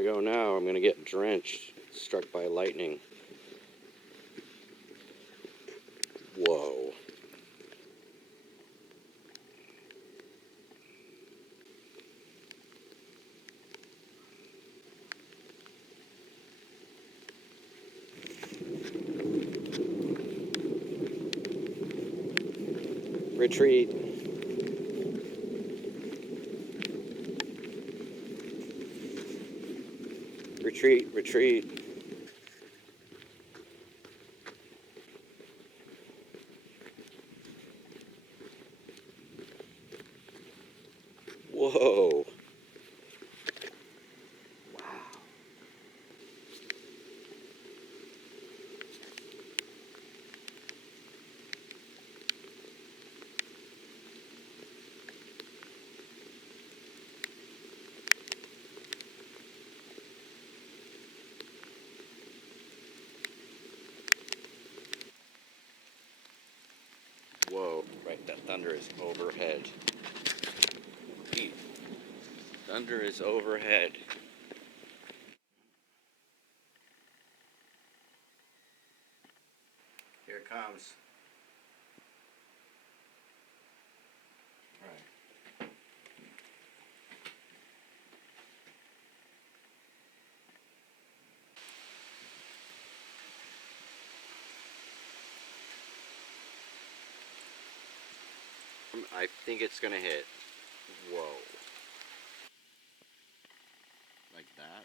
I go now. I'm going to get drenched, struck by lightning. Whoa. Retreat. Retreat, retreat. Whoa. Wow. Whoa. Right, that thunder is overhead. Pete, thunder is overhead. Here it comes. Right. I think it's gonna hit. Whoa. Like that?